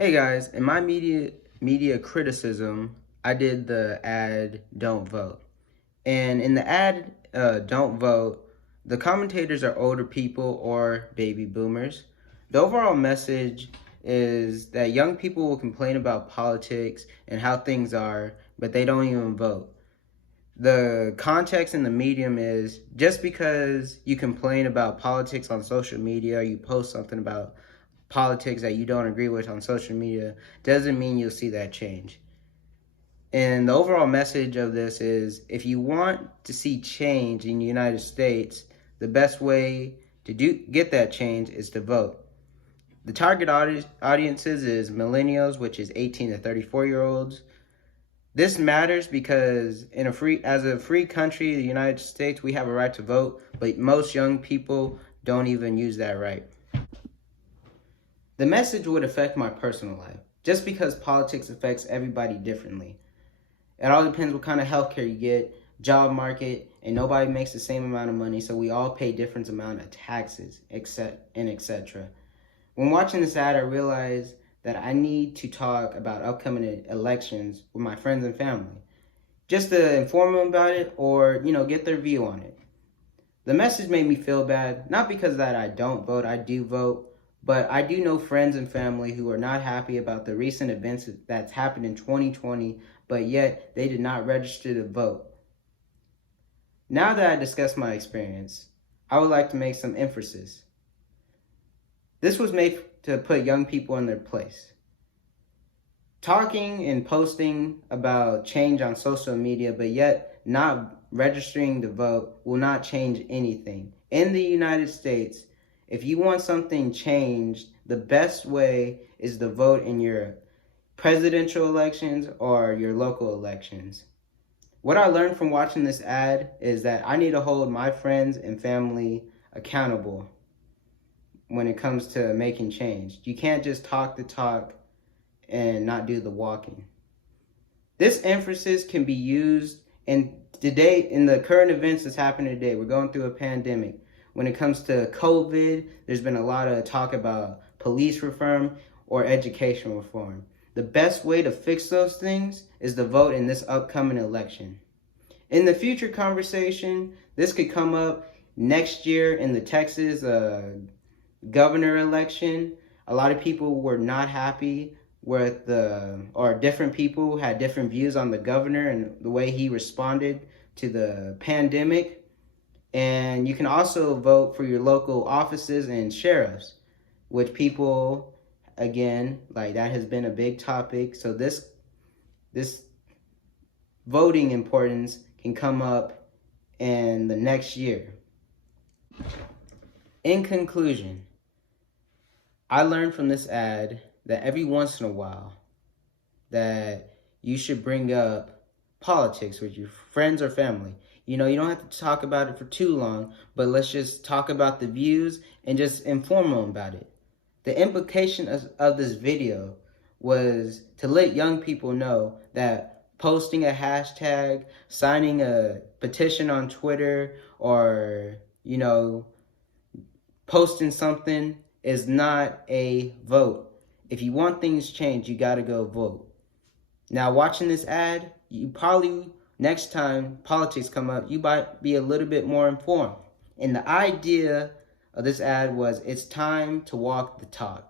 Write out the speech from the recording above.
Hey guys, in my media criticism, I did the ad "Don't Vote," and in the ad "Don't Vote," the commentators are older people or baby boomers. The overall message is that young people will complain about politics and how things are, but they don't even vote. The context in the medium is just because you complain about politics on social media, or you post something about politics that you don't agree with on social media, doesn't mean you'll see that change. And the overall message of this is if you want to see change in the United States, the best way to get that change is to vote. The target audiences is millennials, which is 18 to 34-year-olds. This matters because as a free country, the United States, we have a right to vote, but most young people don't even use that right. The message would affect my personal life, just because politics affects everybody differently. It all depends what kind of healthcare you get, job market, and nobody makes the same amount of money, so we all pay different amount of taxes, etc. When watching this ad, I realized that I need to talk about upcoming elections with my friends and family, just to inform them about it or, get their view on it. The message made me feel bad, not because that I don't vote, I do vote, but I do know friends and family who are not happy about the recent events that's happened in 2020, but yet they did not register to vote. Now that I discussed my experience, I would like to make some emphasis. This was made to put young people in their place. Talking and posting about change on social media, but yet not registering to vote will not change anything. In the United States, if you want something changed, the best way is to vote in your presidential elections or your local elections. What I learned from watching this ad is that I need to hold my friends and family accountable when it comes to making change. You can't just talk the talk and not do the walking. This emphasis can be used in the current events that's happening today. We're going through a pandemic. When it comes to COVID, there's been a lot of talk about police reform or education reform. The best way to fix those things is to vote in this upcoming election. In the future conversation, this could come up next year in the Texas governor election. A lot of people were not happy with different people had different views on the governor and the way he responded to the pandemic. And you can also vote for your local offices and sheriffs, which people, again, like that has been a big topic. So this voting importance can come up in the next year. In conclusion, I learned from this ad that every once in a while that you should bring up politics with your friends or family. You don't have to talk about it for too long, but let's just talk about the views and just inform them about it. The implication of this video was to let young people know that posting a hashtag, signing a petition on Twitter, or, posting something is not a vote. If you want things changed, you got to go vote. Now, watching this ad, you probably, next time politics come up, you might be a little bit more informed. And the idea of this ad was, it's time to walk the talk.